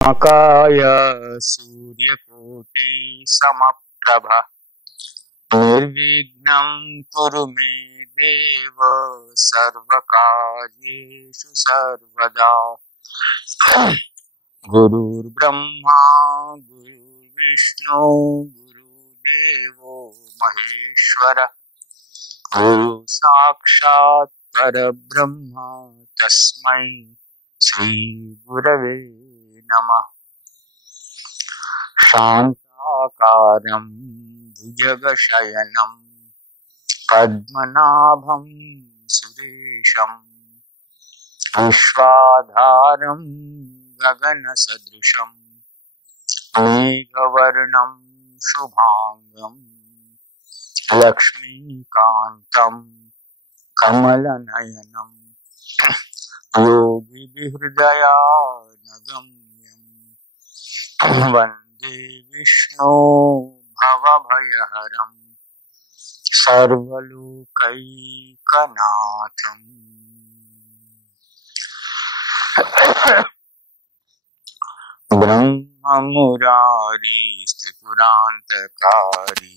आकाय सूर्यकोटि समप्रभ निर्विघ्नं कुरु मे देव सर्वकार्येषु सर्वदा। गुरुर्ब्रह्मा गुरुर्विष्णु गुरुदेवो महेश्वर गुरु साक्षात् परब्रह्म तस्मै श्री गुरवे नमः। शान्ताकारं भुजगशयनं पद्मनाभं सुरेशं विश्वाधारं गगनसदृशं मेघवर्णं शुभांगं लक्ष्मीकान्तं कमलनयनं योगिभिहृदयानगम्यं वन्दे विष्णु भवभयहरं सर्वलोकैकनाथम्। ब्रह्ममुरारी त्रिपुरान्तकारी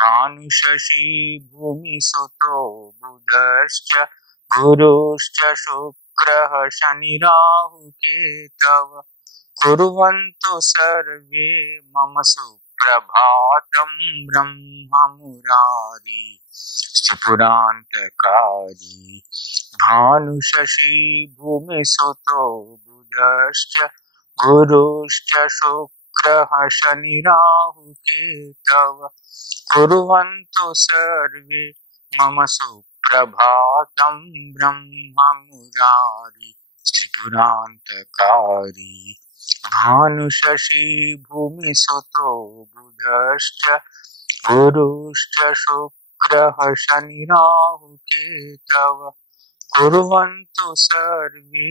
भानुशशी भूमिसुतो बुधश्च गुरुश्च शुक्रः शनिराहुकेतव कुर्वन्तु सर्वे मम सुप्रभातं। ब्रह्ममुरारी त्रिपुरान्तकारी भानुशशी भूमिसुतो बुधश्च गुरुश्च शुक्रः शनिराहुकेतव कुर्वन्तु सर्वे मम सुप्रभातं। ब्रह्ममुरारी त्रिपुरान्तकारी भानुशशी भूमिसुतो बुधश्च गुरुश्च शुक्रः शनिराहुकेतव कुर्वन्तु सर्वे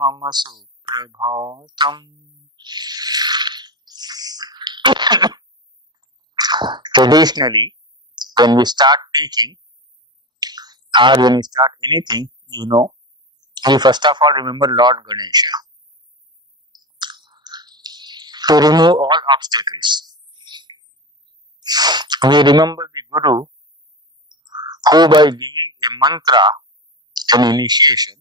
मम सुप्रभातम्। Traditionally, when we start teaching or when we start anything, we first of all remember Lord Ganesha to remove all obstacles. We remember the Guru who, by giving a mantra, an initiation,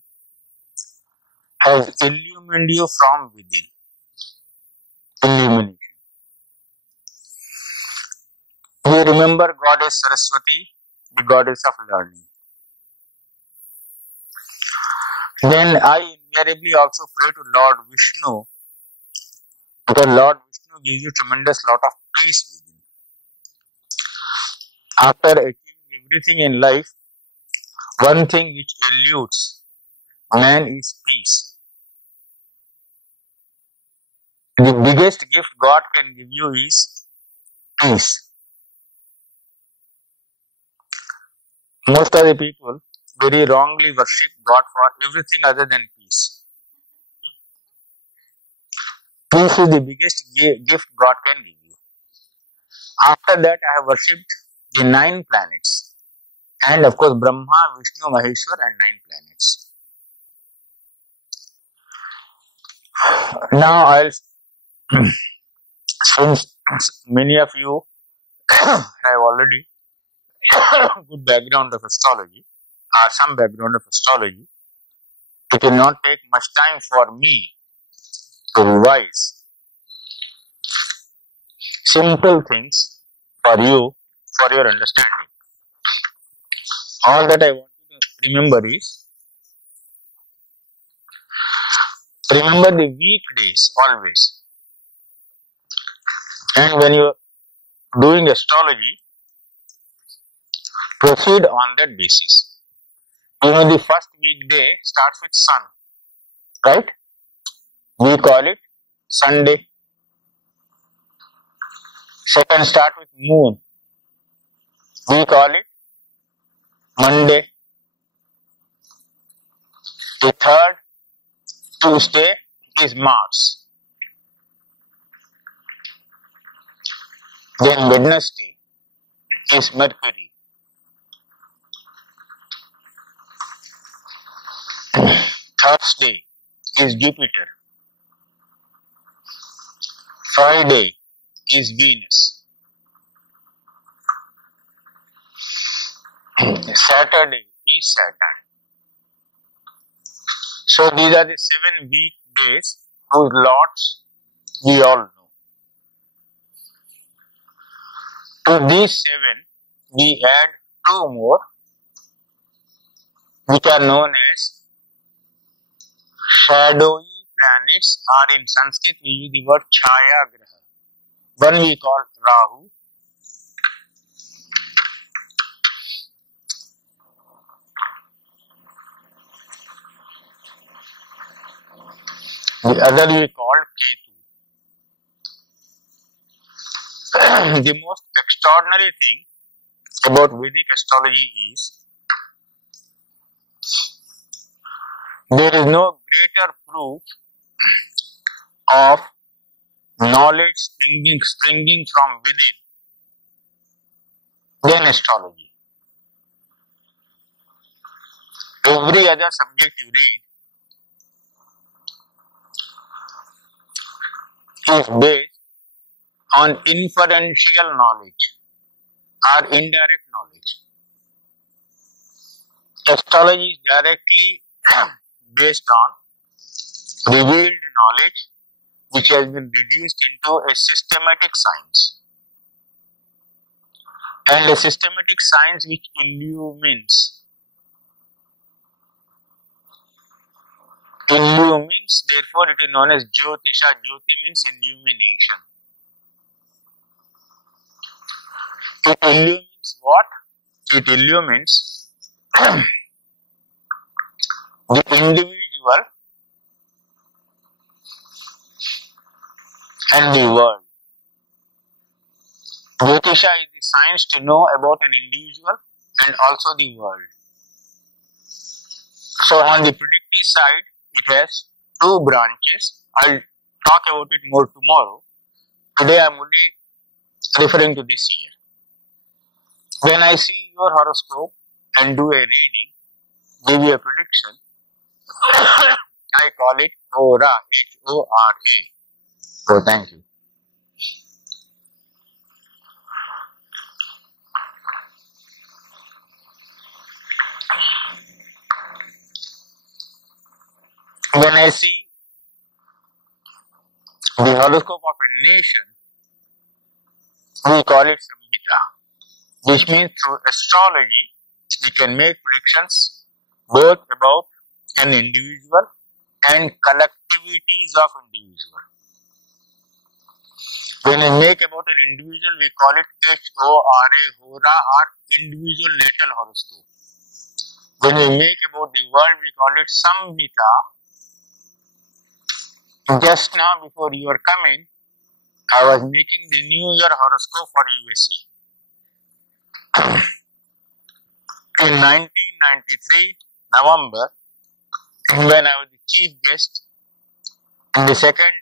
has illumined you from within. Illumination. We remember Goddess Saraswati, the goddess of learning. Then I invariably also pray to Lord Vishnu, because Lord Vishnu gives you tremendous lot of peace within. After achieving everything in life, one thing which eludes man is peace. The biggest gift God can give you is peace. Most of the people very wrongly worship God for everything other than peace. Peace is the biggest gift God can give you. After that, I have worshipped the 9 planets. And of course, Brahma, Vishnu, Maheshwar and 9 planets. Now, since many of you have already good background of astrology, or some background of astrology, it will not take much time for me to revise simple things for you, for your understanding. All that I want you to remember is, remember the weekdays always. And when you are doing astrology, proceed on that basis. The first weekday starts with sun, right? We call it Sunday. Second start with moon. We call it Monday. The third Tuesday is Mars. Then Wednesday is Mercury. Thursday is Jupiter. Friday is Venus. Saturday is Saturn. So these are the 7 weekdays whose lords we all know. To these 7, we add 2 more, which are known as shadowy planets, or in Sanskrit we use the word Chaya Graha. One we call Rahu, the other we call K2. The most extraordinary thing about Vedic astrology is there is no greater proof of knowledge springing from within than astrology. Every other subject you read is based on inferential knowledge or indirect knowledge. Astrology is directly based on revealed knowledge which has been reduced into a systematic science, and a systematic science which illumines. Illumines, therefore it is known as Jyotisha. Jyoti means illumination. It illumines what? It illumines the individual and the world. Jyotisha is the science to know about an individual and also the world. So on the predictive side, it has 2 branches. I'll talk about it more tomorrow. Today I am only referring to this year. When I see your horoscope and do a reading, give you a prediction, I call it Hora, H-O-R-A. So thank you. When I see the horoscope of a nation, we call it Samhita, which means through astrology, we can make predictions both about an individual and collectivities of individual. When we make about an individual, we call it H-O-R-A, Hora, or individual natal horoscope. When we make about the world, we call it Samhita. Just now, before you were coming, I was making the New Year horoscope for USA. In 1993, November, when I was the chief guest in the 2nd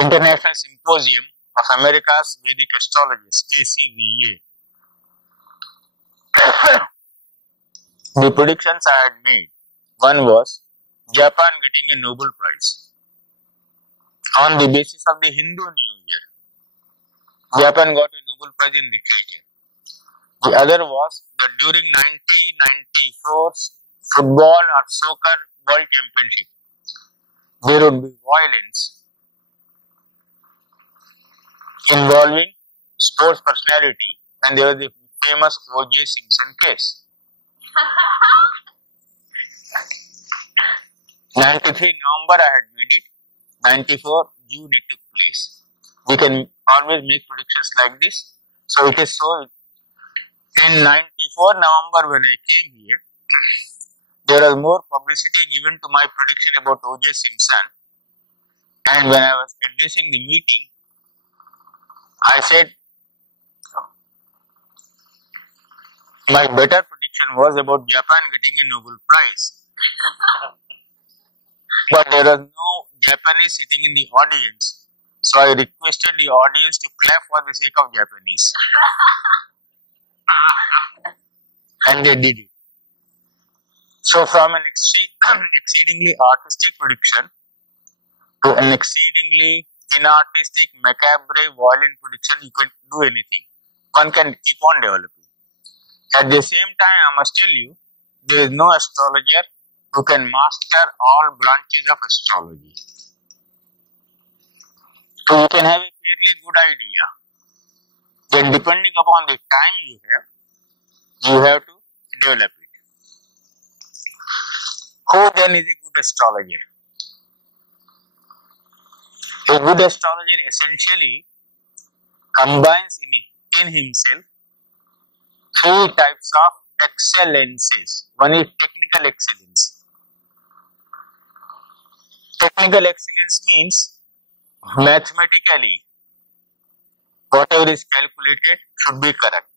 International Symposium of America's Vedic Astrologers, ACVA, the predictions I had made, one was Japan getting a Nobel Prize on the basis of the Hindu New Year. Japan got a Nobel Prize in literature. The other was that during 1994's football or soccer world championship, there would be violence involving sports personality, and there was the famous O.J. Simpson case. 93 November I had made it, 94 June it took place. We can always make predictions like this. So it is so. In 94 November when I came here, there was more publicity given to my prediction about O.J. Simpson, and when I was addressing the meeting, I said my better prediction was about Japan getting a Nobel Prize. But there was no Japanese sitting in the audience, so I requested the audience to clap for the sake of Japanese. And they did it. So from an exceedingly artistic prediction to an exceedingly inartistic, macabre, violent prediction, you can do anything. One can keep on developing. At the same time, I must tell you, there is no astrologer who can master all branches of astrology. So you can have a fairly good idea. Then depending upon the time you have to develop it. Who then is a good astrologer? A good astrologer essentially combines in himself three types of excellences. One is technical excellence. Technical excellence means mathematically whatever is calculated should be correct.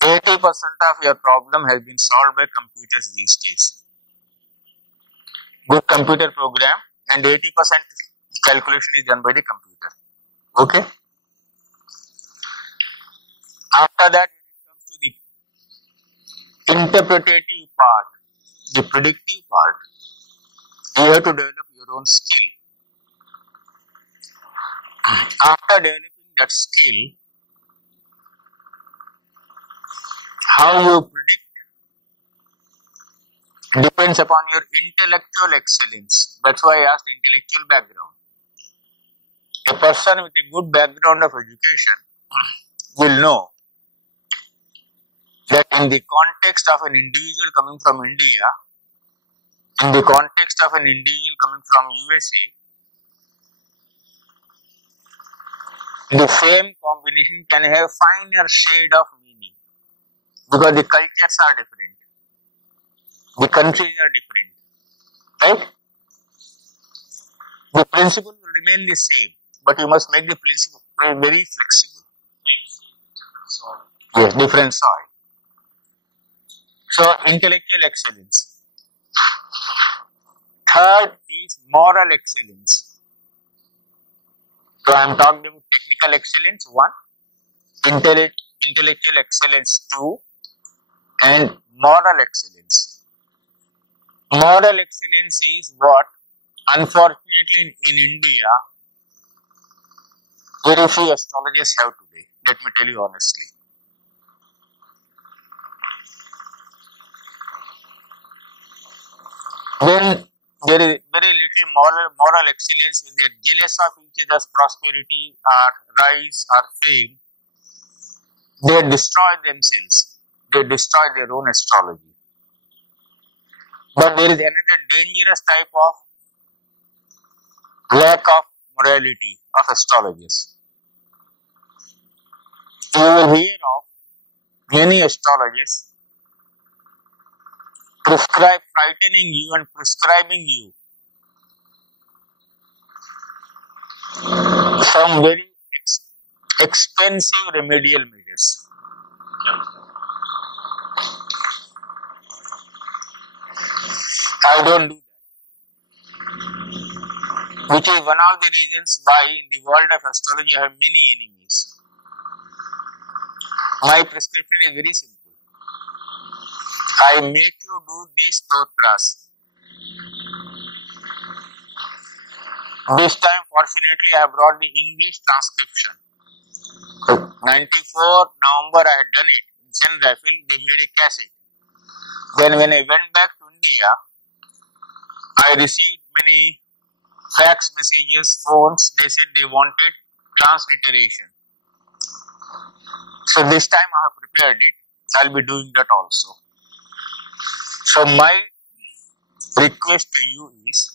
80% of your problem has been solved by computers these days. Good computer program and 80% calculation is done by the computer. Okay? After that, when it comes to the interpretative part, the predictive part, you have to develop your own skill. After developing that skill, how you predict depends upon your intellectual excellence. That's why I asked intellectual background. A person with a good background of education will know that in the context of an individual coming from India, in the context of an individual coming from USA, the same combination can have finer shade of meaning because the cultures are different, the countries are different, right? The principle will remain the same, but you must make the principle very flexible. Yes, different soil. So, intellectual excellence. Third is moral excellence. So, I am talking about technical excellence, 1, intellectual excellence, 2, and moral excellence. Moral excellence is what, unfortunately, in India, very few astrologers have today. Let me tell you honestly. When there is very little moral excellence, when they are jealous of each other's prosperity or rise or fame, they destroy themselves. They destroy their own astrology. But there is another dangerous type of lack of morality of astrologers. You will hear of many astrologers frightening you and prescribing you some very expensive remedial measures. I don't do that, which is one of the reasons why in the world of astrology I have many enemies. My prescription is very simple. I make you do these stotras. This time, fortunately, I brought the English transcription. 94 November, I had done it in San Rafael. They made a cassette. Then, when I went back to India, I received many fax messages, phones. They said they wanted transliteration. So, this time I have prepared it. I'll be doing that also. So, my request to you is,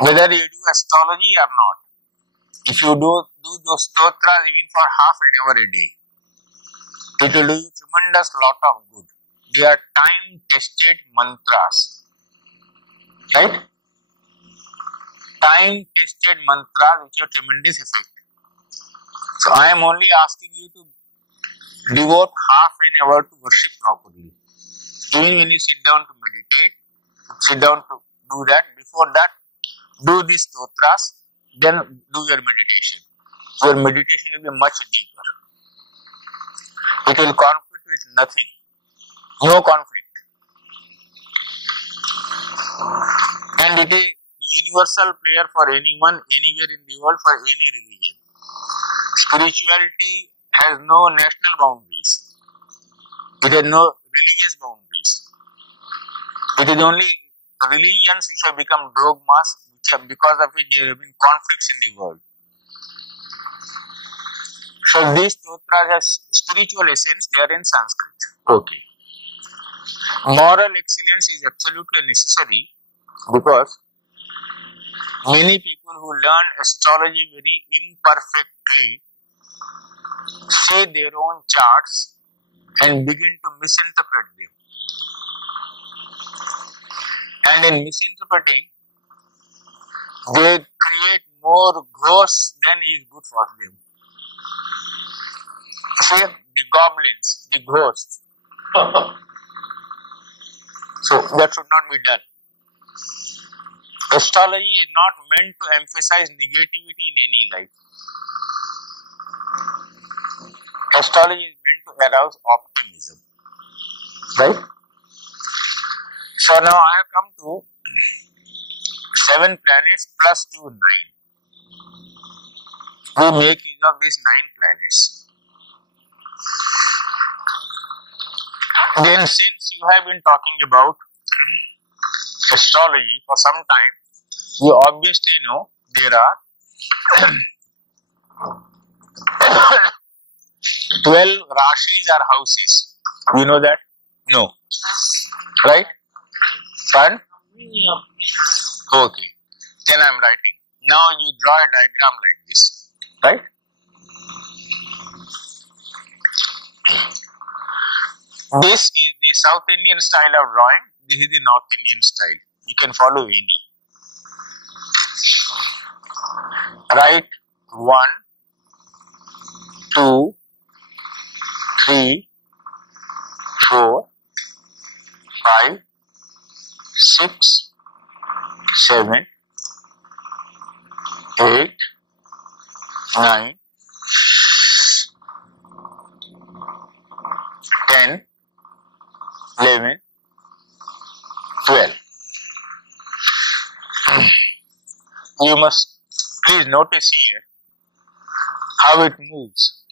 whether you do astrology or not, if you do those stotras even for half an hour a day, it will do you tremendous lot of good. They are time-tested mantras, right? Time-tested mantras which have tremendous effect. So, I am only asking you to devote half an hour to worship properly. Even when you sit down to meditate, sit down to do that. Before that, do these stotras, then do your meditation. Your meditation will be much deeper. It will conflict with nothing. No conflict. And it is universal player for anyone, anywhere in the world, for any religion. Spirituality has no national boundaries. It has no religious boundaries. It is only religions which have become dogmas, because of which there have been conflicts in the world. So these stotras have spiritual essence, they are in Sanskrit. Okay. Moral excellence is absolutely necessary because many people who learn astrology very imperfectly see their own charts and begin to misinterpret them. And in misinterpreting, they create more ghosts than is good for them. See, the goblins, the ghosts. So that should not be done. Astrology is not meant to emphasize negativity in any life. Astrology is meant to arouse optimism. Right? So now I have come to 7 planets plus 2, 9. We make use of these 9 planets. Then since you have been talking about astrology for some time, you obviously know there are 12 Rashis or houses. You know that? No. Right? Pardon? Okay. Then I am writing. Now you draw a diagram like this. Right? This is the South Indian style of drawing. This is the North Indian style. You can follow any. Write 1, 2, 3, 4, 5, 6, 7, 8, 9, 10, 11, 12. You must please notice here how it moves.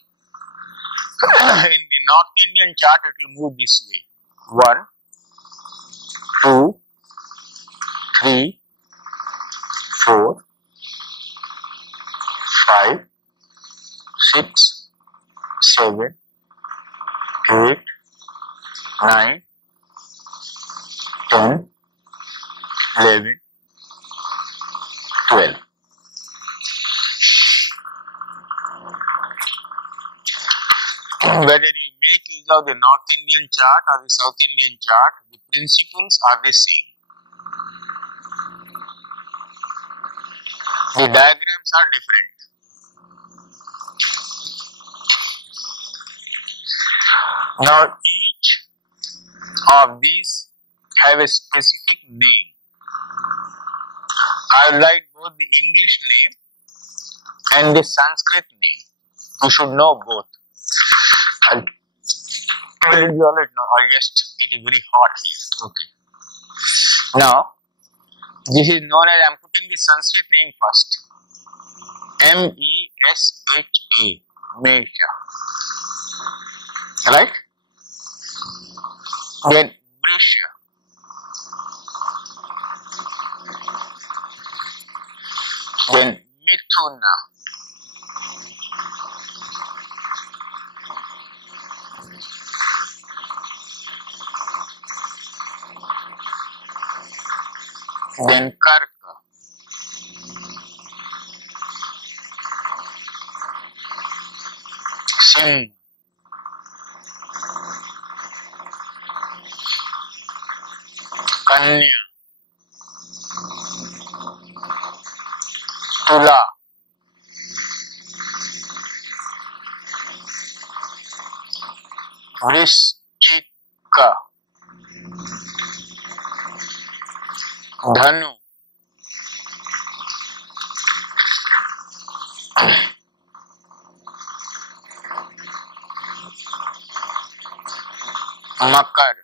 In the North Indian chart, it will move this way. 1, 2, 3, 4, 5, 6, 7, 8, 9, 10, 11, 12. Whether you make use of the North Indian chart or the South Indian chart, the principles are the same. The diagrams are different. Now each of these have a specific name. I will write both the English name and the Sanskrit name. You should know both. Will it be alright now? Or just it is very hot here. Okay. Now this is known as, I am putting the Sanskrit name first. Mesha. Mesha. Right? Then Vrisha. Then Mithuna. Then Karka. Singh. Kanya. Tula. Vrishchika. Dhanu. Makar.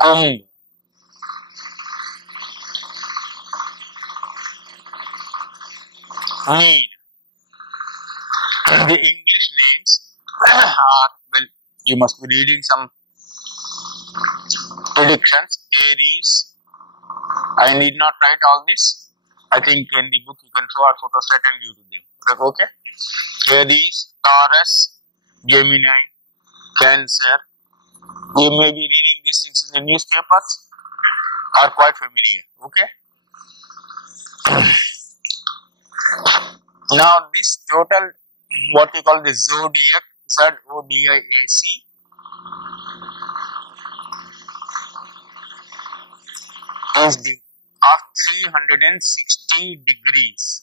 Kumbh. Meen. The English names are, well, you must be reading some predictions. Aries. I need not write all this. I think in the book you can show our photostat and give to them. Okay? Aries, Taurus, Gemini, Cancer. You may be reading these things in the newspapers. Are quite familiar. Okay? Now this total, what we call the zodiac, Z-O-D-I-A-C, is the of 360 degrees.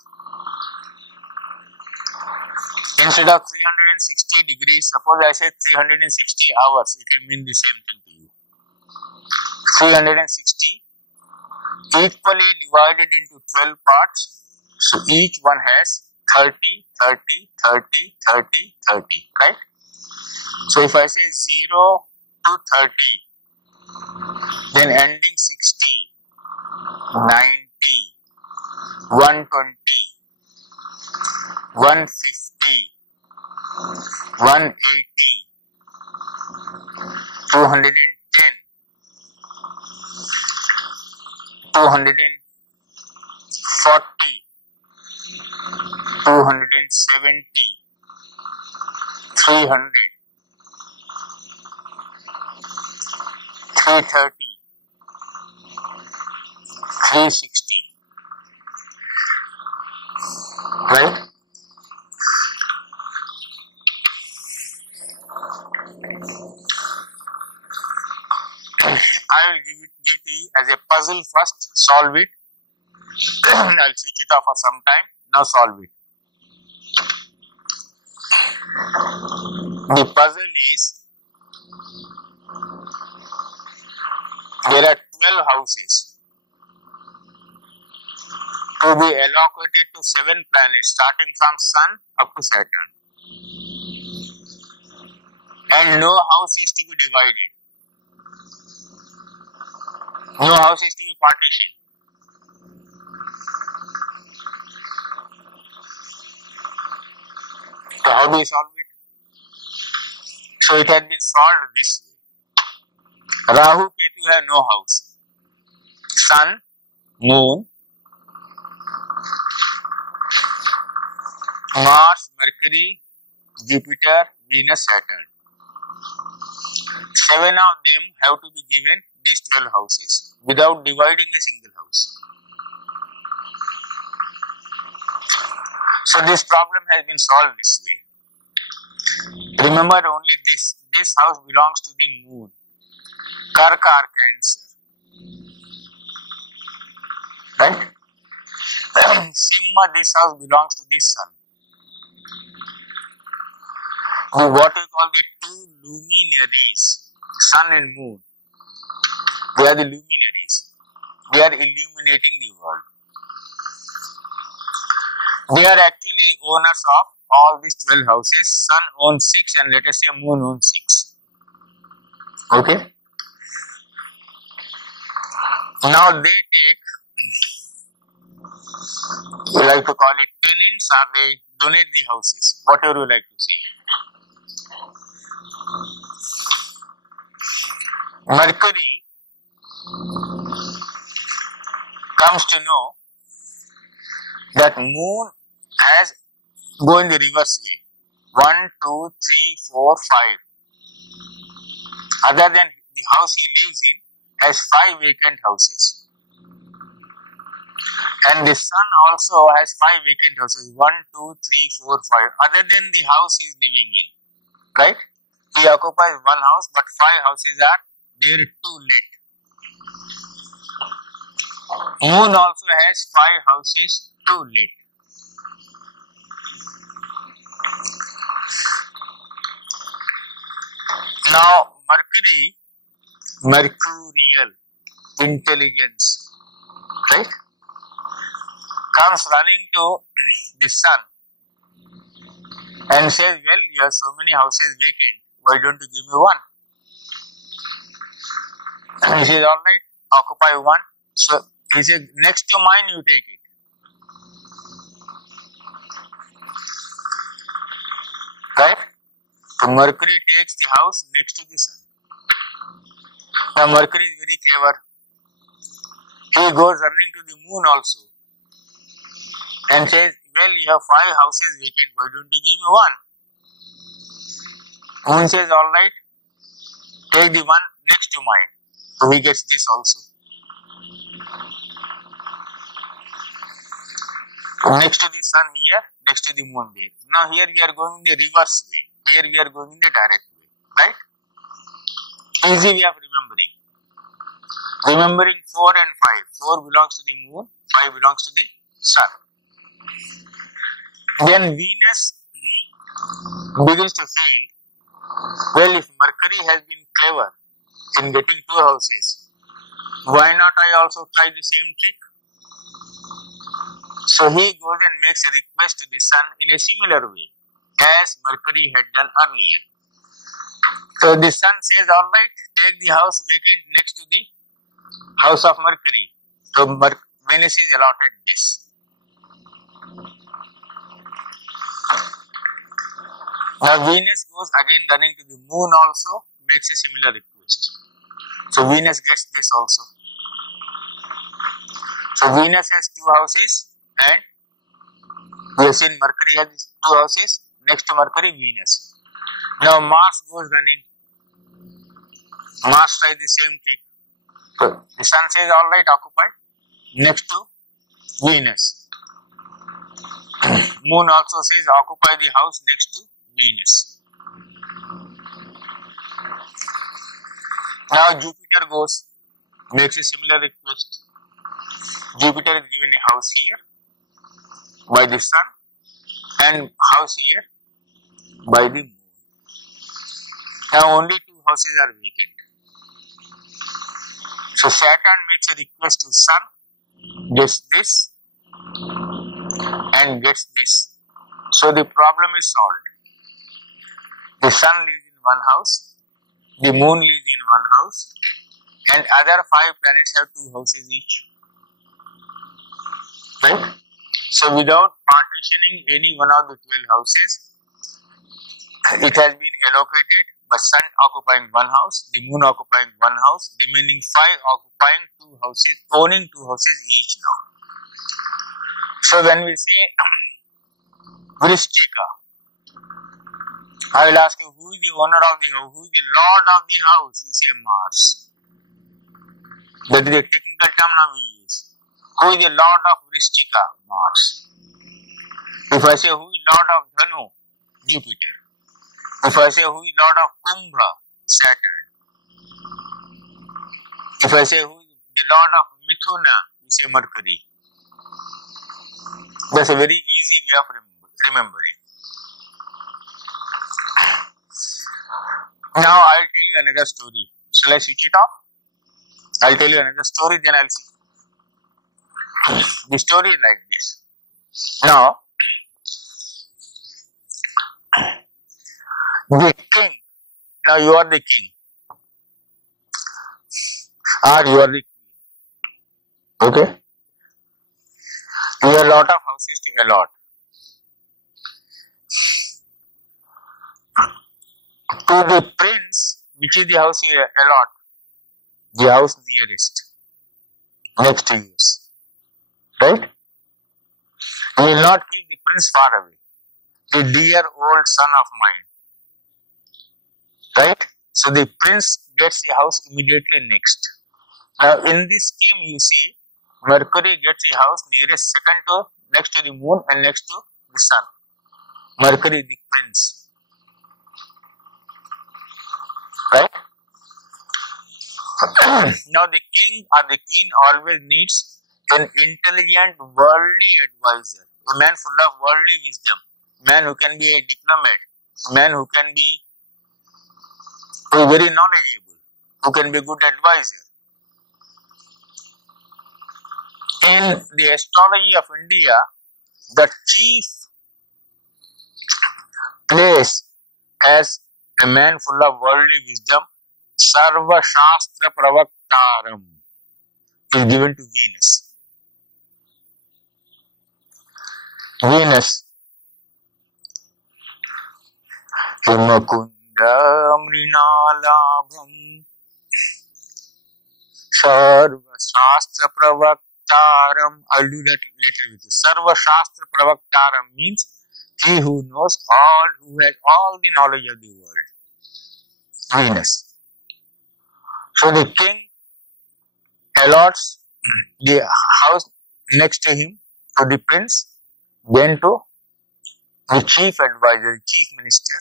Instead of 360 degrees, suppose I say 360 hours, it will mean the same thing to you. 360 equally divided into 12 parts, so each one has 30, 30, 30, 30, 30, right? So if I say 0 to 30, then ending 60, 90, 120, 150, 180, 210, 240, 270, 300, 330, 360, right? I will give to you as a puzzle first, solve it. I'll switch it off for some time. Now solve it. The puzzle is, there are 12 houses to be allocated to 7 planets starting from Sun up to Saturn. And no house is to be divided. No house is to be partitioned. So how do you solve it? So it has been solved this way. Rahu K2 have no house. Sun, Moon, Mars, Mercury, Jupiter, Venus, Saturn. 7 of them have to be given these 12 houses without dividing a single house. So this problem has been solved this way. Remember only this. This house belongs to the Moon. Karka or Cancer. Right? Simha, this house belongs to the Sun. What we call the 2 luminaries, Sun and Moon, they are the luminaries. They are illuminating the world. They are actually owners of all these 12 houses. Sun owns 6 and let us say Moon owns 6. Okay? Now they take, you like to call it tenants, or they donate the houses, whatever you like to say. Mercury comes to know that Moon has go in the reverse way. 1, 2, 3, 4, 5. Other than the house he lives in, has 5 vacant houses. And the Sun also has 5 vacant houses. 1, 2, 3, 4, 5. Other than the house he is living in. Right? He occupies 1 house, but 5 houses are there to let. Moon also has 5 houses to let. Now, mercurial intelligence, right, comes running to the Sun and says, well, you have so many houses vacant, why don't you give me 1? He says, alright, occupy one. So he says, next to mine you take it. Right? So Mercury takes the house next to the sun. Now Mercury is very clever. He goes running to the moon also and says, well, you have 5 houses vacant, why don't you give me one? Moon says, alright, take the one next to mine. So he gets this also. Next to the sun here, next to the moon there. Now here we are going in the reverse way. Here we are going in the direct way. Right? Easy way of remembering. Remembering 4 and 5. 4 belongs to the moon, 5 belongs to the sun. Then Venus begins to feel, well, if Mercury has been clever in getting 2 houses, why not I also try the same trick? So he goes and makes a request to the sun in a similar way as Mercury had done earlier. So the sun says, alright, take the house vacant next to the house of Mercury. So Venus is allotted this. Now Venus goes again running to the moon also, makes a similar request. So Venus gets this also. So Venus has 2 houses and we have seen Mercury has 2 houses, next to Mercury Venus. Now Mars goes running. Mars tries the same trick. So the sun says, alright, occupy next to Venus. Moon also says, occupy the house next to Venus. Now Jupiter goes, makes a similar request. Jupiter is given a house here by the sun and house here by the moon. Now only 2 houses are vacant. So Saturn makes a request to sun, gets this and gets this. So the problem is solved. The sun lives in one house, the moon lives in one house, and other 5 planets have 2 houses each. Right? So without partitioning any one of the 12 houses, it has been allocated by sun occupying one house, the moon occupying one house, remaining 5 occupying 2 houses, owning 2 houses each now. So when we say Vrishchika, I will ask you, who is the owner of the house? Who is the lord of the house? You say Mars. That is the technical term now we use. Who is the lord of Vrishchika? Mars. If I say who is lord of Dhanu? Jupiter. If I say who is lord of Kumbha? Saturn. If I say who is the lord of Mithuna? You say Mercury. That's a very easy way of remembering. Now I'll tell you another story. Shall I switch it off? I'll tell you another story, then I'll see. The story is like this. Now, the king. Now you are the king. Or you are the queen. Okay? You have a lot of houses to allot. To the prince, which is the house you allot? The house nearest, next to yours. Right? You will not keep the prince far away. The dear old son of mine. Right? So the prince gets the house immediately next. Now in this scheme you see, Mercury gets the house nearest second to, next to the moon and next to the sun. Mercury the prince. Right? Now the king or the queen always needs an intelligent worldly advisor, a man full of worldly wisdom, a man who can be a diplomat, a man who can be very knowledgeable, who can be a good advisor. In the astrology of India, the chief place as a man full of worldly wisdom, Sarva Shastra pravaktaram is given to Venus. Venus. Himakunda mrinalabham sarva shastra pravaktaram. I'll do that later with you. Sarva shastra pravaktaram means he who knows all, who has all the knowledge of the world. Venus. So the king allots the house next to him to the prince, then to the chief advisor, chief minister.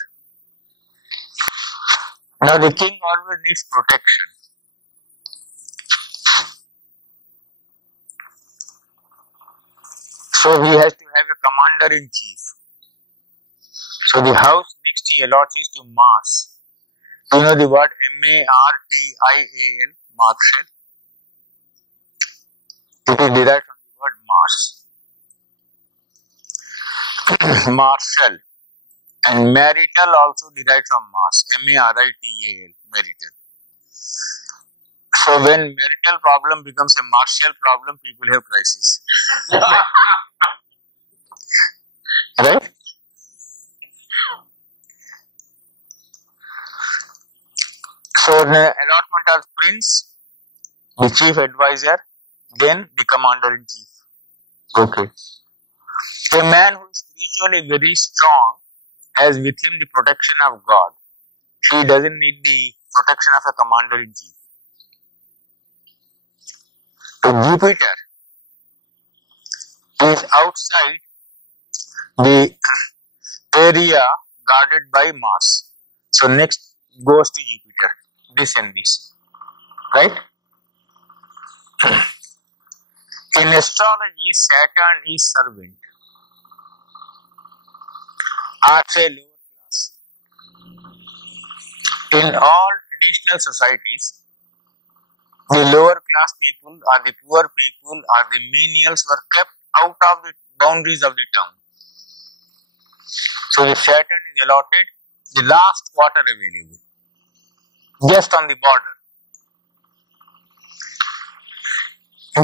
Now the king always needs protection. So he has to have a commander in chief. So the house next he allots is to Mars. You know the word M-A-R-T-I-A-L, Martial. It is derived from the word Mars. Martial. And marital also derived from Mars. M-A-R-I-T-A-L, marital. So when marital problem becomes a martial problem, people have crisis. Right? So the allotment of prince, the chief advisor, then the commander in chief. Okay. A man who is spiritually very strong has with him the protection of God. He doesn't need the protection of a commander in chief. So Jupiter is outside the area guarded by Mars. So next goes to Jupiter. This and this. Right? In astrology, Saturn is servant. Or say lower class. In all traditional societies, the lower class people or the poor people or the menials were kept out of the boundaries of the town. So the Saturn is allotted the last quarter available, just on the border.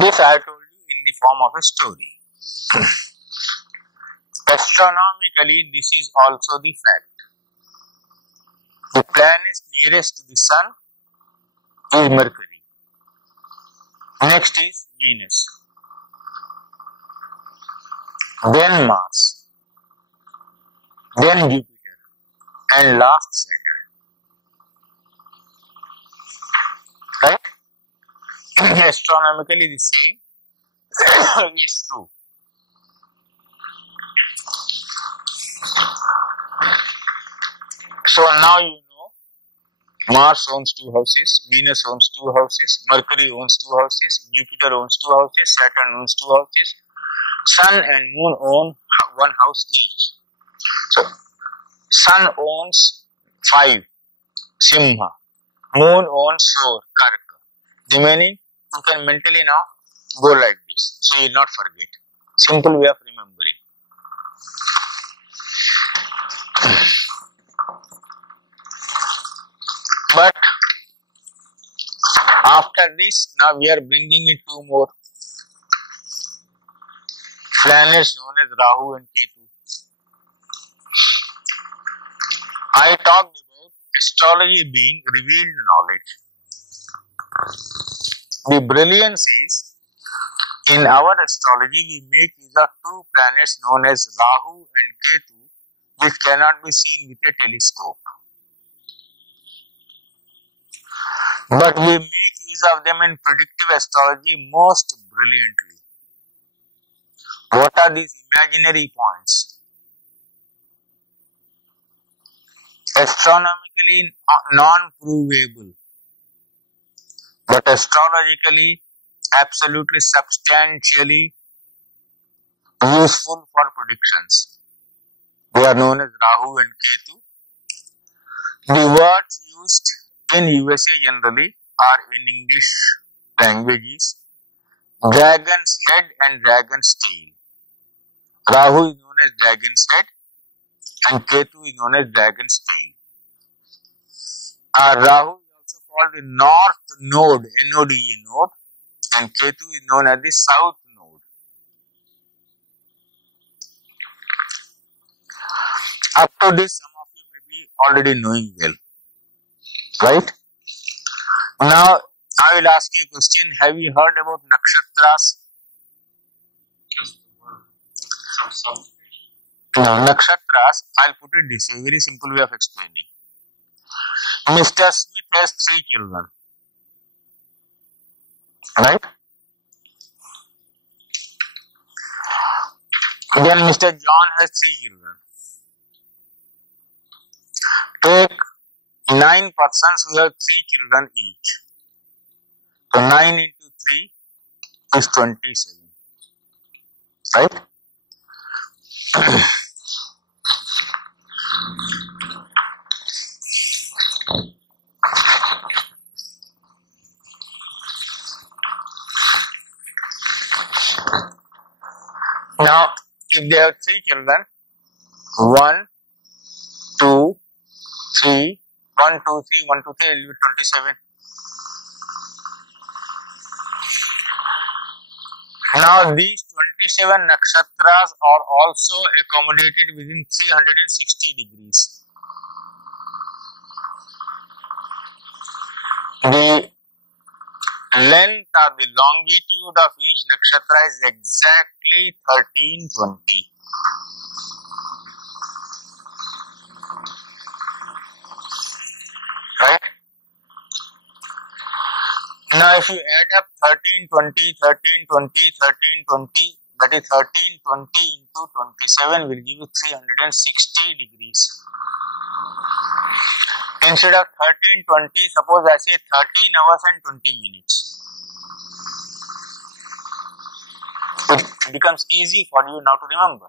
This I told you in the form of a story. Astronomically, this is also the fact. The planet nearest to the Sun is Mercury. Next is Venus. Then Mars. Then Jupiter. And last Saturn. Right? Astronomically the same is true. So now you know Mars owns 2 houses, Venus owns 2 houses, Mercury owns 2 houses, Jupiter owns 2 houses, Saturn owns 2 houses, Sun and Moon own 1 house each. So Sun owns 5, Simha, Moon owns 4, Karka. Remaining, you can mentally now go like this, so you will not forget. Simple way of remembering. But after this, now we are bringing in 2 more planets known as Rahu and K2. I talked about astrology being revealed knowledge. The brilliance is, in our astrology, we make use of 2 planets known as Rahu and K2, which cannot be seen with a telescope. But we make use of them in predictive astrology most brilliantly. What are these imaginary points? Astronomically non-provable, but astrologically absolutely substantially useful for predictions. They are known as Rahu and K2. The words used in USA generally are in English languages dragon's head and dragon's tail. Rahu is known as dragon's head and K2 is known as dragon's tail. Rahu is also called the north node, NODE node, and K2 is known as the south node. Up to this, some of you may be already knowing well, right? Now, I will ask you a question. Have you heard about nakshatras? Just the word. Some No, nakshatras, I'll put it this way, very simple way of explaining. Mr. Smith has 3 children, right? Then Mr. John has 3 children. Take 9 persons who have 3 children each. So 9 into 3 is 27, right? Now, if they have 3 children, 1, 2, 3, 1, 2, 3, 1, 2, 3, it will be 27. Now, these 27 nakshatras are also accommodated within 360 degrees. The length or the longitude of each nakshatra is exactly 1320. Right? Now, if you add up 1320, 1320, 1320, that is 1320 into 27 will give you 360 degrees. Instead of 1320, suppose I say 13 hours and 20 minutes. It becomes easy for you now to remember.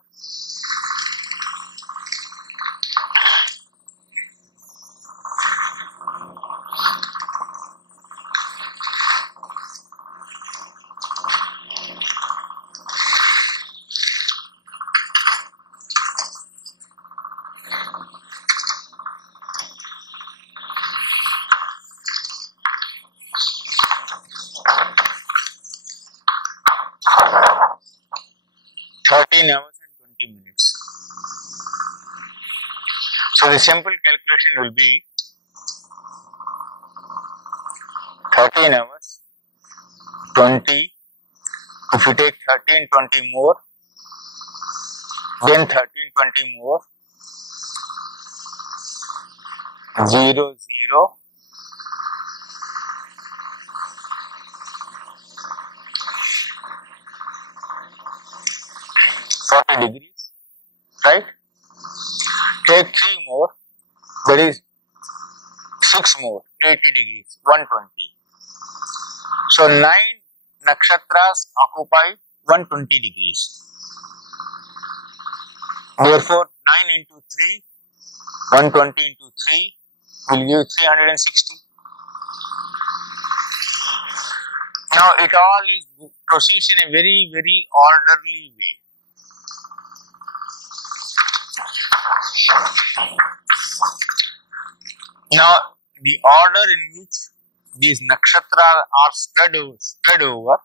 Hours and 20 minutes. So the simple calculation will be 13 hours, 20, if you take 13, 20 more, then 13, 20 more, 0, 0, 40 degrees, right? Take 3 more, that is 6 more, 80 degrees, 120. So 9 nakshatras occupy 120 degrees. Therefore, 9 into 3, 120 into 3 will give 360. Now, it all proceeds in a very, very orderly way. Now, the order in which these nakshatras are spread over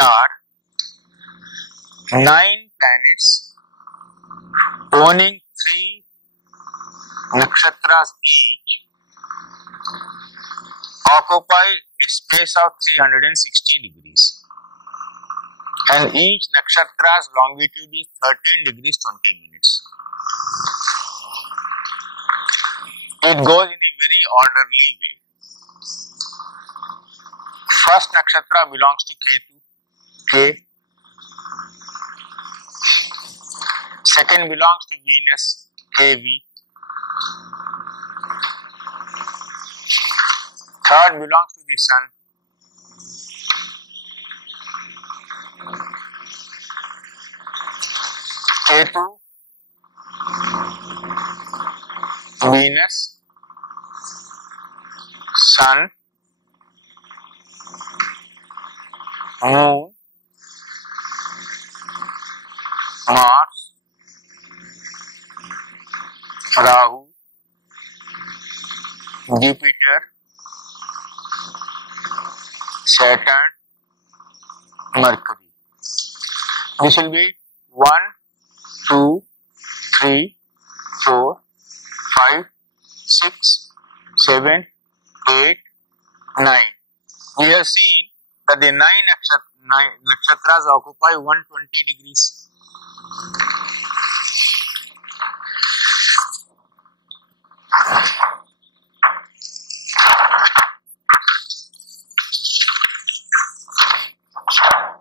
are 9 planets owning 3 nakshatras each occupy a space of 360 degrees, and each nakshatra's longitude is 13 degrees 20 minutes. It goes in a very orderly way. First nakshatra belongs to K2, K. Second belongs to Venus, KV. Third belongs to the Sun. K2, Venus, Sun, Moon, Mars, Rahu, Jupiter, Saturn, Mercury. This will be 1, 2, 3, 4, 5, 6, 7, 8, 9. We have seen that the 9 nakshatras occupy 120 degrees.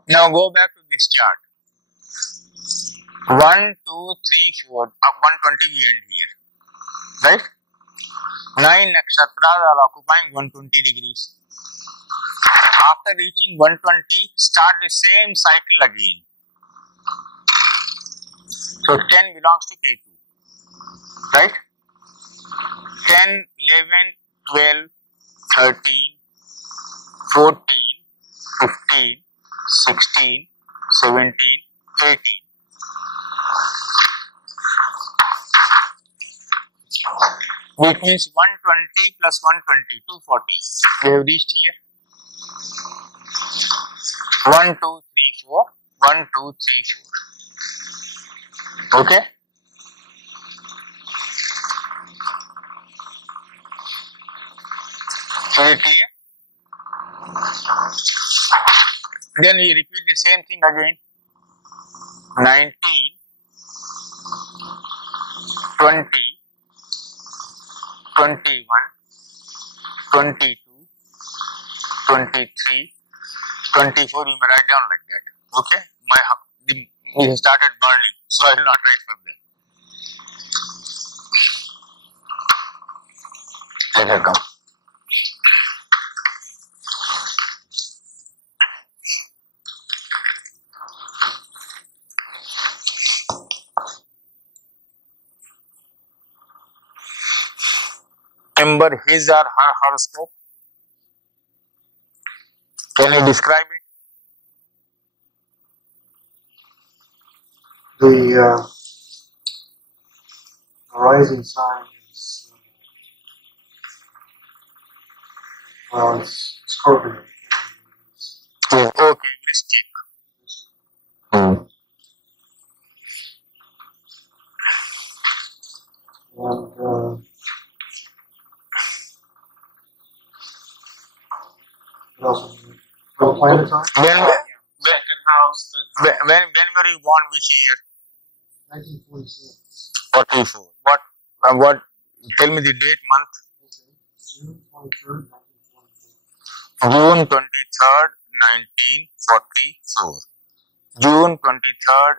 Now go back to this chart. 1, 2, 3, 4, 120 we end here. Right? 9 nakshatras are occupying 120 degrees. After reaching 120, start the same cycle again. So 10 belongs to K2. Right? 10, 11, 12, 13, 14, 15, 16, 17, 18. Which means 120 plus 120, 240. We have reached here. 1, 2, 3, 4. 1, 2, 3, 4. Okay? Is it clear? Then we repeat the same thing again. 19, 20, 21, 22, 23, 24, you may write down like that. Okay? We started burning, so I will not write from there. Let her come. Remember his or her horoscope? Can you describe it? The rising sign is, well, it's Scorpio. Okay, Vrishchik. And what else? What planets are? Second house. When were you born? Which year? 1946. 44. What? Tell me the date, month. Okay. June 23rd, 1944. June 23rd, 1944. June 23rd,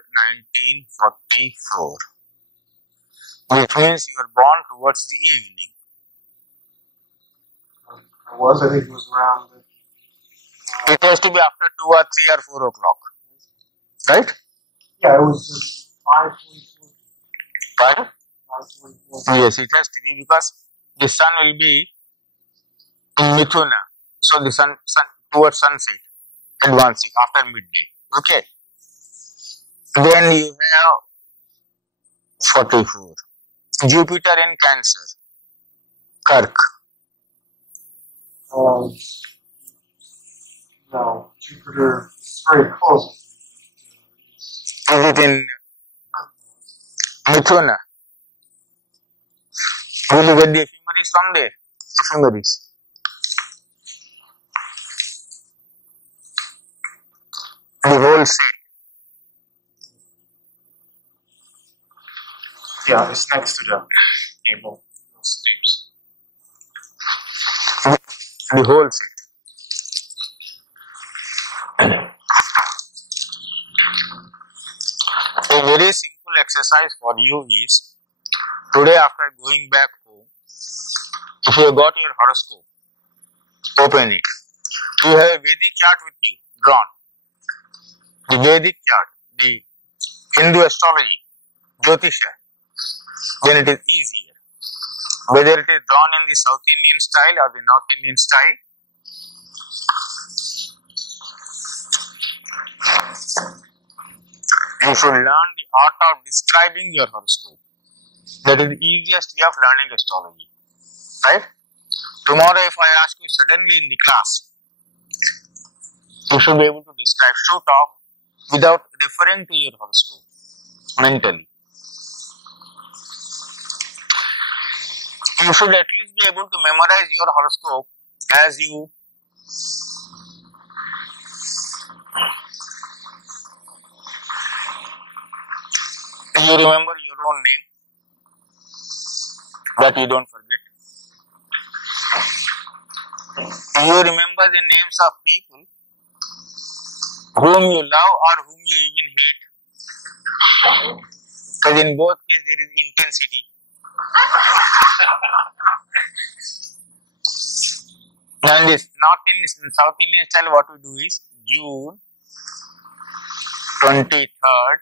1944. Which means you were born towards the evening. I think it was around. It has to be after 2 or 3 or 4 o'clock. Right? Yeah, it was just 5:24. Pardon? 5:24. Yes, it has to be because the sun will be in Mithuna. So the sun towards sunset, advancing after midday. Okay. Then you have 44. Jupiter in Cancer. Kirk. No, Jupiter is very close. Is it in Mithuna? Will you get the ephemeris from there? Ephemeris. The whole set. Yeah, it's next to the table. Those tapes. The whole set. A very simple exercise for you is, today after going back home, if you have got your horoscope, open it. You have a Vedic chart with you, drawn. The Vedic chart, the Hindu astrology, Jyotisha, then it is easier. Whether it is drawn in the South Indian style or the North Indian style, you should learn the art of describing your horoscope. That is the easiest way of learning astrology. Right? Tomorrow, if I ask you suddenly in the class, you should be able to describe, should talk without referring to your horoscope mentally. You should at least be able to memorize your horoscope as you remember your own name, that you don't forget. You remember the names of people whom you love or whom you even hate. Because in both cases there is intensity. And this South Indian style, what we do is June 23rd,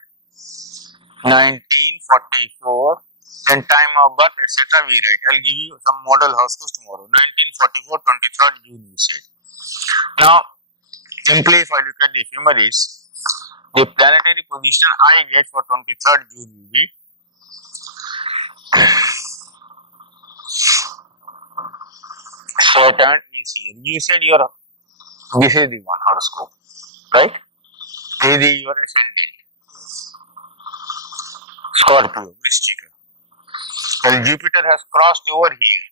1944, then time of birth, etc. we write. I'll give you some model horoscopes tomorrow. 1944, 23rd June, you said. Now, simply if I look at the ephemeris, the planetary position I get for 23rd June will be Saturn is here. You said this is the one horoscope, right? This is your ascendant. Scorpio, Vrishchika. Well, Jupiter has crossed over here.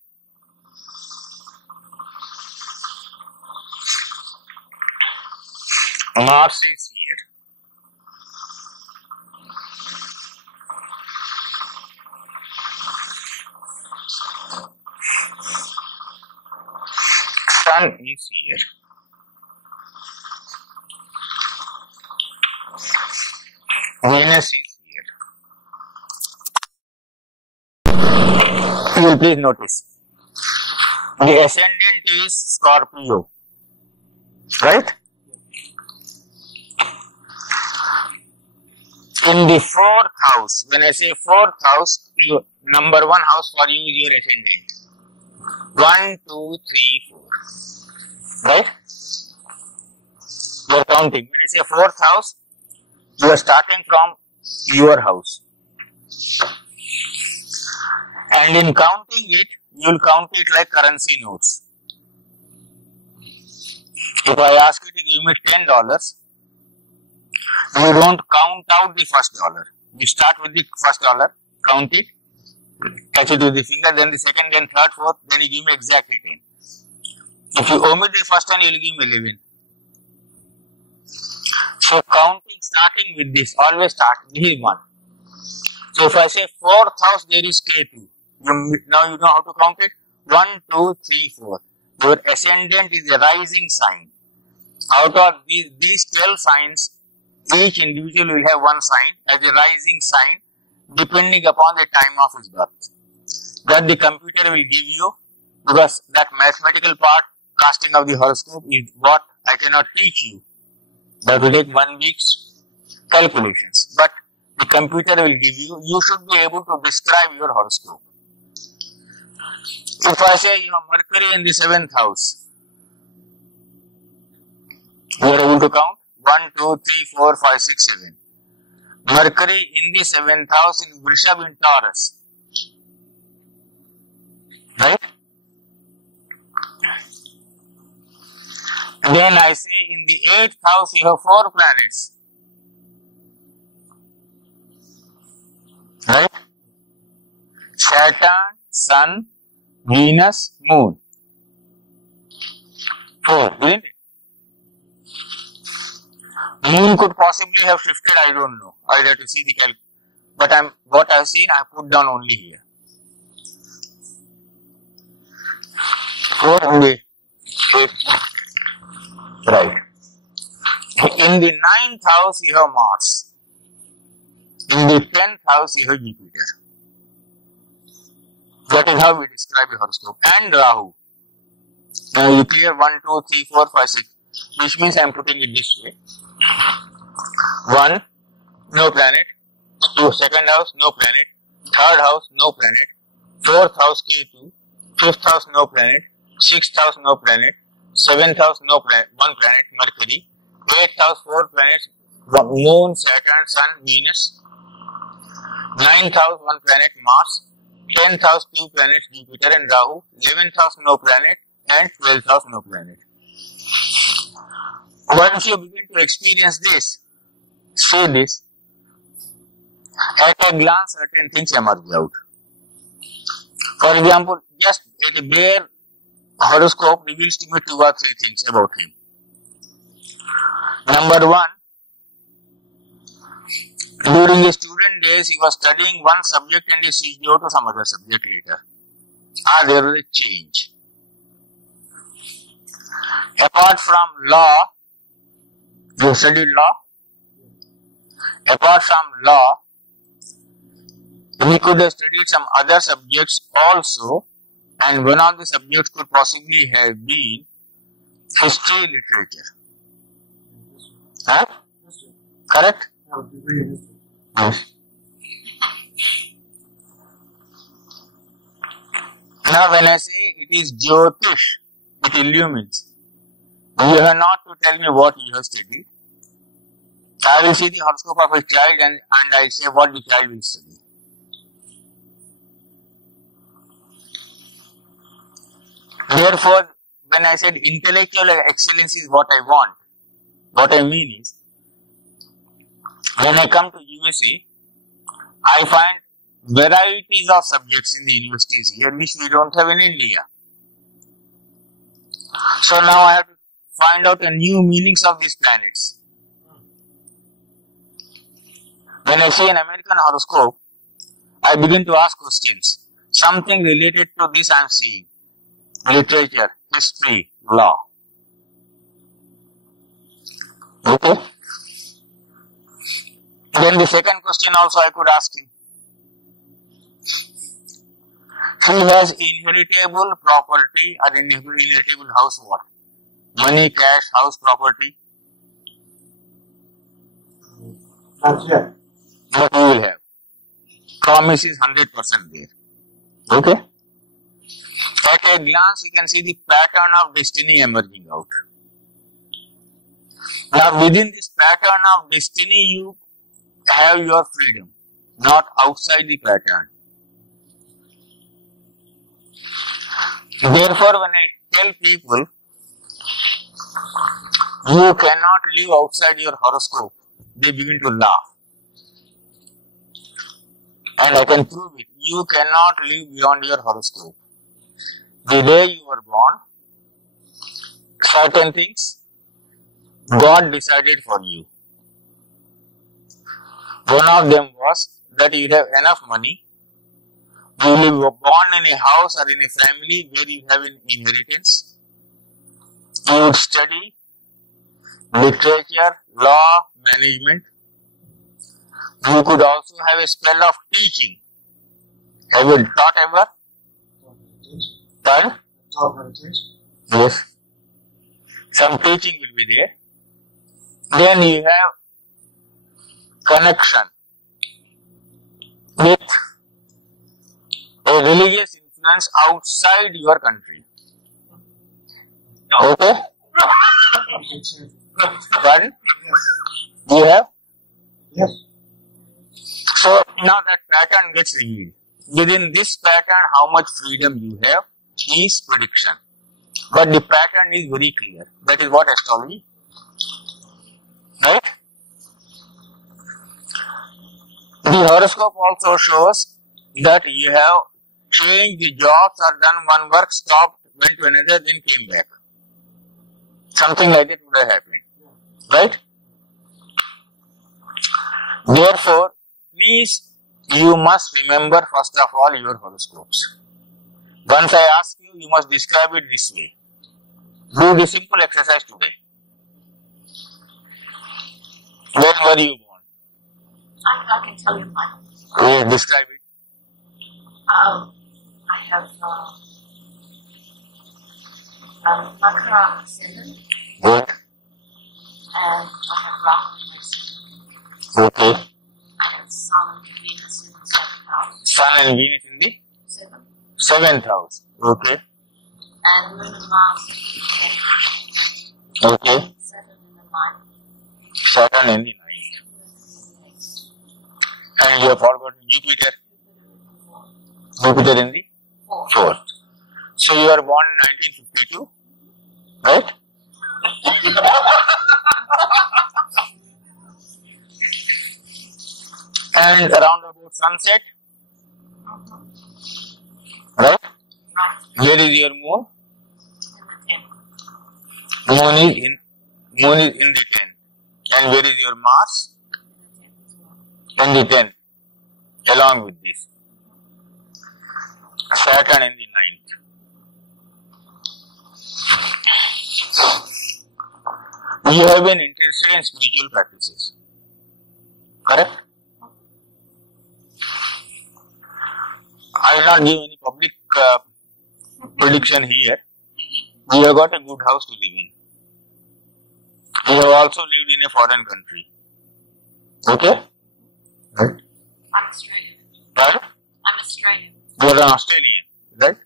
Mars is here. Sun is here. Venus is here. You will please notice. The ascendant is Scorpio. Right? In the fourth house, when I say fourth house, number one house for you is your ascendant. 1, 2, 3, 4. Right? You are counting. When you say fourth house, you are starting from your house. And in counting it, you will count it like currency notes. If I ask you to give me $10, you don't count out the first dollar. You start with the first dollar, count it, touch it with the finger, then the second, then third, fourth, then you give me exactly 10. If you omit the first one, you will give me 11. So counting, starting with this, always start, this is 1. So if I say fourth house, there is K2. Now you know how to count it. 1, 2, 3, 4. Your ascendant is a rising sign. Out of these 12 signs, each individual will have one sign as a rising sign depending upon the time of his birth. That the computer will give you, because that mathematical part, casting of the horoscope, is what I cannot teach you. That will take 1 week's calculations. But the computer will give you, you should be able to describe your horoscope. If I say you have Mercury in the 7th house, you are able to count 1, 2, 3, 4, 5, 6, 7. Mercury in the 7th house in Vrishabh in Taurus. Right? Then I say in the 8th house you have 4 planets. Right? Saturn, Sun, Venus, Moon. 4, isn't it? Moon could possibly have shifted, I don't know. I'd have to see the calc. But what I've seen, I put down only here. 4 and 8. Right. In the 9th house, you have Mars. In the 10th house, you have Jupiter. That is how we describe a horoscope. And Rahu. Now you clear 1, 2, 3, 4, 5, 6. Which means I am putting it this way. 1, no planet. 2, second house, no planet. Third house, no planet. 4th house, K2. 5th house, no planet. 6th house, no planet. 7th house, no planet. 1 planet, Mercury. 8th house, 4 planets. Moon, Saturn, Sun, Venus. 9th house, 1 planet, Mars. 10th house 2 planets, Jupiter and Rahu, 11th house no planet, and 12th house no planet. Once you begin to experience this, see this, at a glance certain things emerge out. For example, just a bare horoscope reveals to me 2 or 3 things about him. Number 1, during his student days, he was studying one subject and he switched over to some other subject later. There was a change. Apart from law, you studied law? Apart from law, he could have studied some other subjects also, and one of the subjects could possibly have been history literature. Huh? Correct? Yes. Now when I say it is Jyotish, it illumines. You have not to tell me what you have studied. I will see the horoscope of a child and I will say what the child will study. Therefore, when I said intellectual excellence is what I want, what I mean is, when I come to USA, I find varieties of subjects in the universities here which we don't have in India. So now I have to find out the new meanings of these planets. When I see an American horoscope, I begin to ask questions. Something related to this I am seeing. Literature, history, law. Okay? Then the second question also I could ask him. He has inheritable property or inheritable house what? Money, cash, house, property? Not yet. But we will have. Promise is 100% there. Okay? At a glance, you can see the pattern of destiny emerging out. Now, within this pattern of destiny, you have your freedom, not outside the pattern. Therefore, when I tell people, you cannot live outside your horoscope, they begin to laugh. And I can prove it. You cannot live beyond your horoscope. The day you were born, certain things God decided for you. One of them was that you have enough money, you will be born in a house or in a family where you have an inheritance, you would study literature, law, management. You could also have a spell of teaching. Have you taught ever? Pardon? Taught meditation. Yes. Some teaching will be there. Then you have connection with a religious influence outside your country. Okay? Pardon? Yes. You have? Yes. So now that pattern gets revealed. Within this pattern, how much freedom you have is prediction. But the pattern is very clear. That is what astrology. Right? The horoscope also shows that you have changed the jobs or done one work, stopped, went to another, then came back. Something like that would have happened. Right? Therefore, please, you must remember first of all your horoscopes. Once I ask you, you must describe it this way. Do the simple exercise today. When were you born? I can tell you mine. Yes, describe it. I have Makara ascendant, Good. and I have Rahu in my ascendant. Okay. I have Sun and Venus in the 7th house. Sun and Venus in the 7th. 7th house. Okay. And Moon and Mars in the 10th. Okay. And Saturn in the 9th. Saturn in the 9th. And you have forgotten Jupiter. Jupiter in the 4th. So you are born in 1952, right? And around about sunset, right? Where is your moon? Moon is in the 10th. And where is your Mars? In the 10th. Along with this. Saturn in the 9th. You have been interested in spiritual practices. Correct? I will not give any public prediction here. You have got a good house to live in. You have also lived in a foreign country. Okay? Right? I'm Australian. Right? I'm Australian. You are an Australian, right?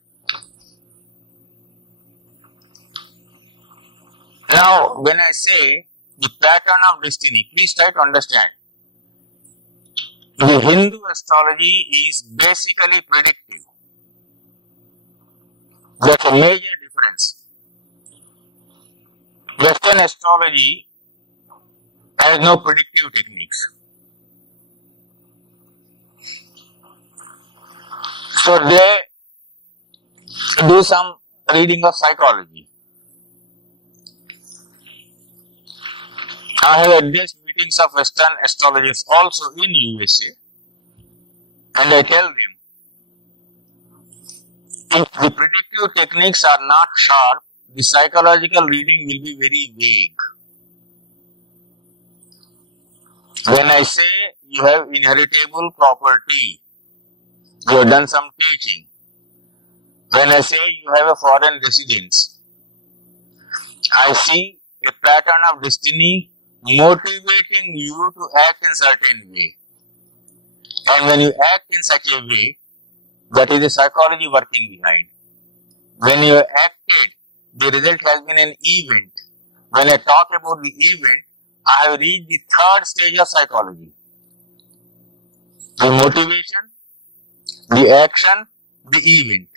Now, when I say the pattern of destiny, please try to understand. The Hindu astrology is basically predictive. That's a major difference. Western astrology has no predictive techniques. So they do some reading of psychology. I have addressed meetings of Western astrologers also in USA, and I tell them, if the predictive techniques are not sharp, the psychological reading will be very vague. When I say you have inheritable property, you have done some teaching. When I say you have a foreign residence, I see a pattern of destiny motivating you to act in certain way. And when you act in such a way, that is the psychology working behind. When you acted, the result has been an event. When I talk about the event, I have reached the 3rd stage of psychology. The motivation, the action, the event.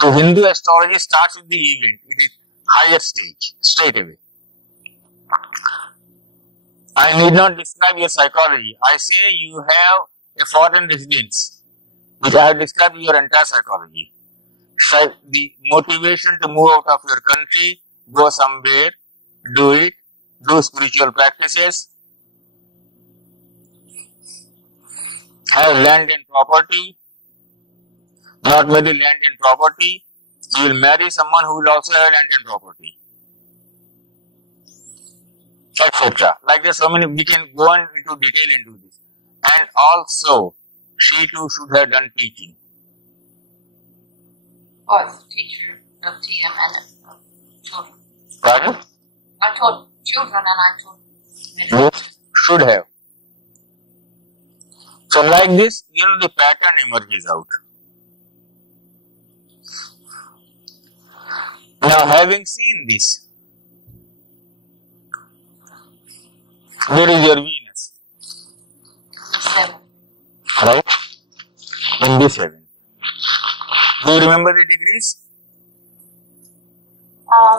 So Hindu astrology starts with the event. It is higher stage, straight away. I need not describe your psychology. I say you have a foreign residence, which I have described your entire psychology. So the motivation to move out of your country, go somewhere, do it, do spiritual practices, have land and property, not merely land and property, you will marry someone who will also have land and property, etc. Like there's so many, we can go into detail and do this. And also, she too should have done teaching. Both teacher of TM and children. Pardon? I taught children and I taught medical. Yes, should have. So like this, the pattern emerges out. Now having seen this, where is your Venus? 7. Right? In this heaven. Do you remember the degrees?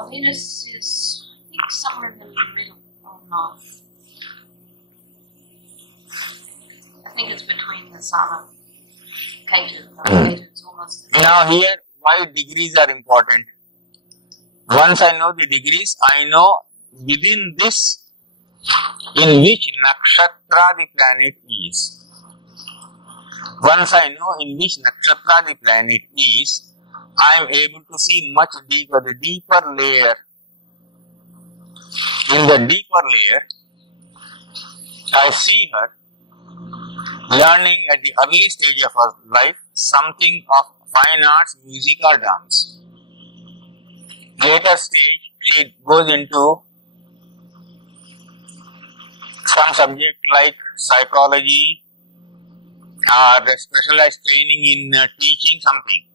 Venus is, I think, somewhere in the middle. Oh, no. I think it's between the sun and K2. K2 is almost. Now here, why degrees are important? Once I know the degrees, I know within this, in which nakshatra the planet is. Once I know in which nakshatra the planet is, I am able to see much deeper, the deeper layer. In the deeper layer, I see her learning at the early stage of her life something of fine arts, music or dance. Later stage, she goes into some subject like psychology or specialized training in teaching something.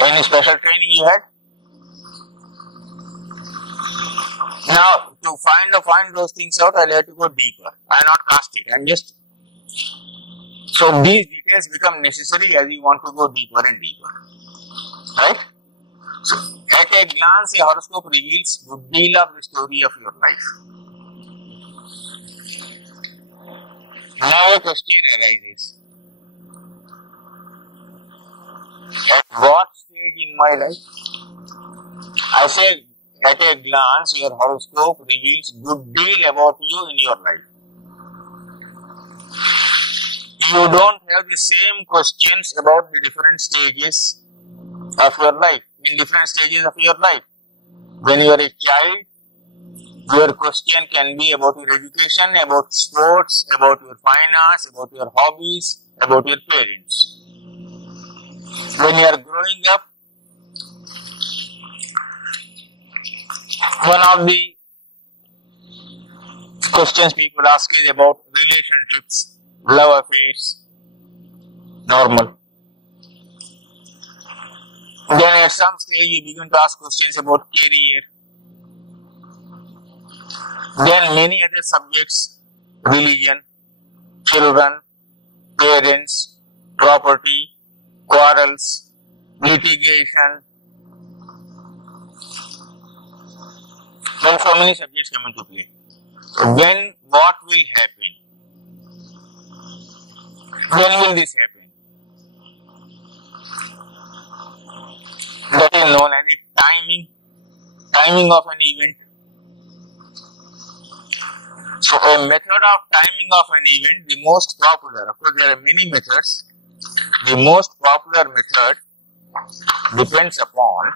Any special training you had? Now, to find those things out, I'll have to go deeper. I'm not casting. I'm just So these details become necessary as you want to go deeper and deeper. Right? So at a glance, a horoscope reveals a good deal of the story of your life. Now a question arises. At what stage in my life? I say at a glance, your horoscope reveals a good deal about you in your life. You don't have the same questions about the different stages of your life, in different stages of your life. When you are a child, your question can be about your education, about sports, about your finance, about your hobbies, about your parents. When you are growing up, one of the questions people ask is about relationships, love affairs, normal. Then at some stage you begin to ask questions about career. Then many other subjects, religion, children, parents, property, quarrels, litigation. Then so many subjects come into play. When, what will happen? When will this happen? That is known as the timing of an event. So a method of timing of an event, the most popular, of course there are many methods, the most popular method depends upon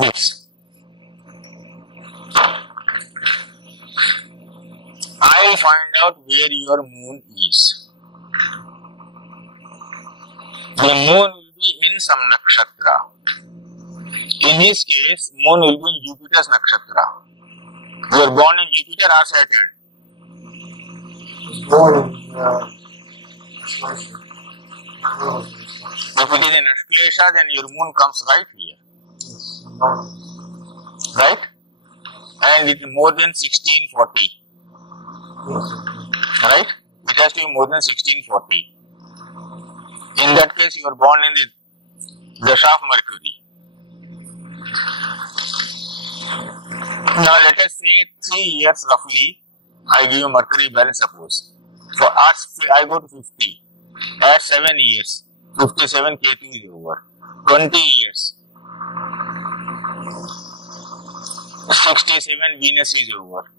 this. I'll find out where your moon is. The moon will be in some nakshatra. In his case, moon will be in Jupiter's nakshatra. You are born in Jupiter or Saturn? was born in Astrologer. If it is in Ashlesha, then your moon comes right here. Yes, Right? And it is more than 1640. yes. Right? It has to be more than 1640. In that case, you are born in the Dasha of Mercury. Now let us say 3 years roughly, I give you Mercury balance suppose. So I go to 50. At 7 years, 57 K2 is over. 20 years, 67 Venus is over.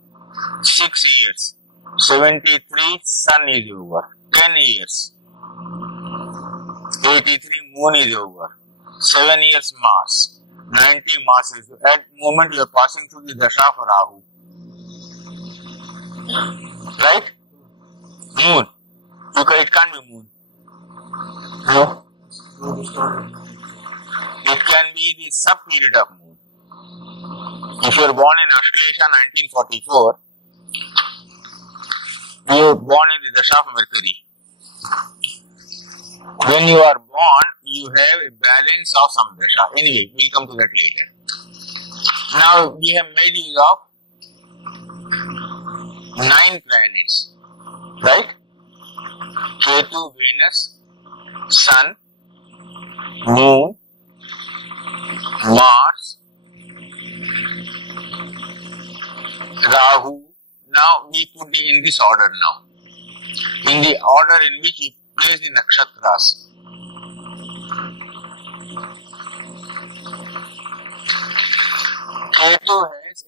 6 years, 73 Sun is over. 10 years, 83 Moon is over. 7 years Mars. 90 Mars is over. At the moment you are passing through the Dasha of Rahu. Right? Moon. It can't be Moon. No. It can be the sub period of Moon. If you are born in Ashlesha 1944, you are born in the Dasha of Mercury. When you are born, you have a balance of some Dasha. Anyway, we'll come to that later. Now, we have made use of 9 planets. Right? K2, Venus, Sun, Moon, Mars, Rahu. Now we put in this order now. In the order in which we place the nakshatras. K2 has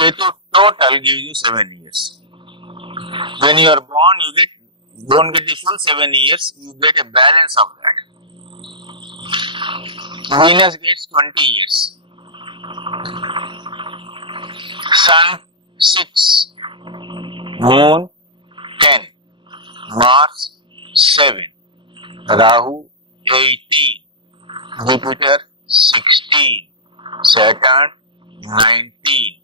a total gives you 7 years. When you are born, you don't get the full 7 years, you get a balance of that. Venus gets 20 years. Sun 6, Moon 10, Mars 7, Rahu 18, Jupiter 16, Saturn 19,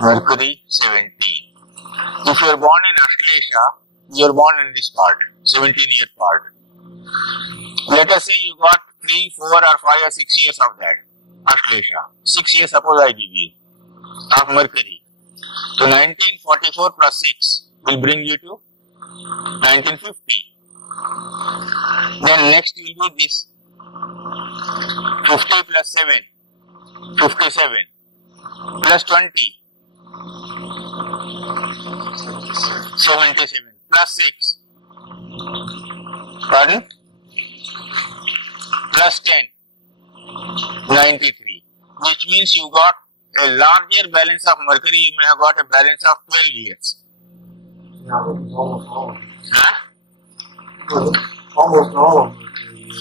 Mercury 17. If you are born in Ashlesha, you are born in this part, 17-year part. Let us say you got 3, 4 or 5 or 6 years of that, Australasia. 6 years suppose I give you, of Mercury. So 1944 plus 6 will bring you to 1950. Then next will be this 50 plus 7, 57 plus 20, 77 plus 6, pardon, plus 10, 93, which means you got a larger balance of Mercury. You may have got a balance of 12 years. Yeah, I think it's almost all of them. Huh? Almost all of them.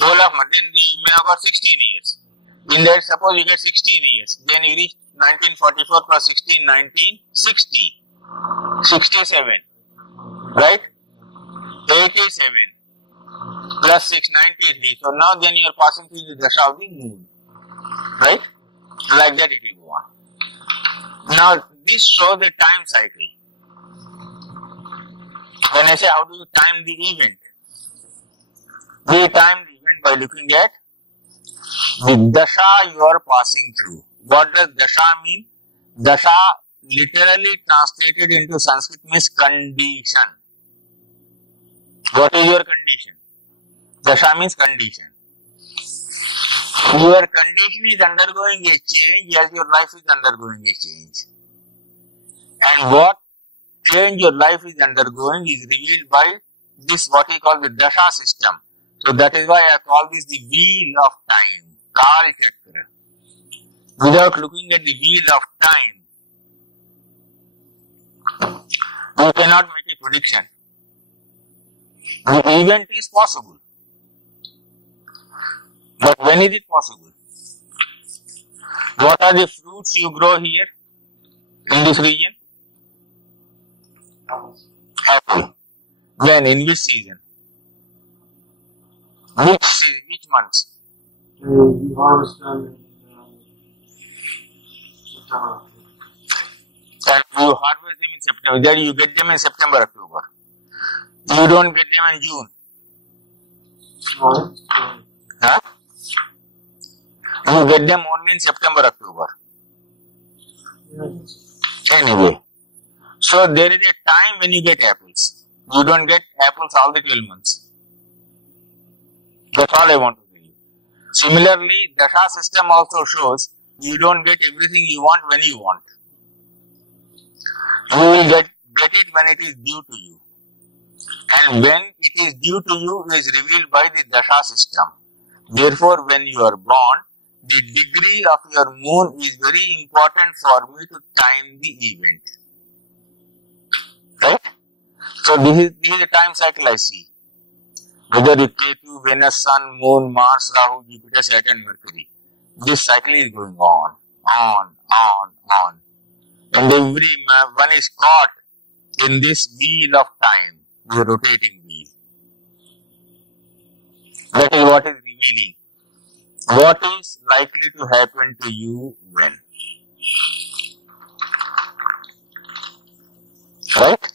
Whole of then you may have got 16 years. In that, suppose you get 16 years, then you reach 1944 plus 16, 1960, 67, right? 87 plus 6, 93. So now then you are passing through the dasha of the moon, right? Like that it will go on. Now this shows the time cycle. When I say how do you time the event? We time the event by looking at the dasha you are passing through. What does dasha mean? Dasha literally translated into Sanskrit means condition. What is your condition? Dasha means condition. Your condition is undergoing a change as your life is undergoing a change. And what change your life is undergoing is revealed by this what we call the dasha system. So that is why I call this the wheel of time, Kal Chakra. Without looking at the wheel of time, you cannot make a prediction. The event is possible. But when is it possible? What are the fruits you grow here in this region? Apple. When? In which season? Which months? You harvest them in September. And you harvest them in September. Then you get them in September, October. You don't get them in June. No, Huh? You get them only in September, October. Anyway. So there is a time when you get apples. You don't get apples all the 12 months. That's all I want to tell you. Similarly, dasha system also shows you don't get everything you want when you want. You will get it when it is due to you. And when it is due to you is revealed by the dasha system. Therefore, when you are born, the degree of your moon is very important for me to time the event. Right? So this is the time cycle I see. Whether it K2, Venus, Sun, Moon, Mars, Rahu, Jupiter, Saturn, Mercury. This cycle is going on. And every one is caught in this wheel of time, the rotating wheel. That is what is revealing. What is likely to happen to you when? Right?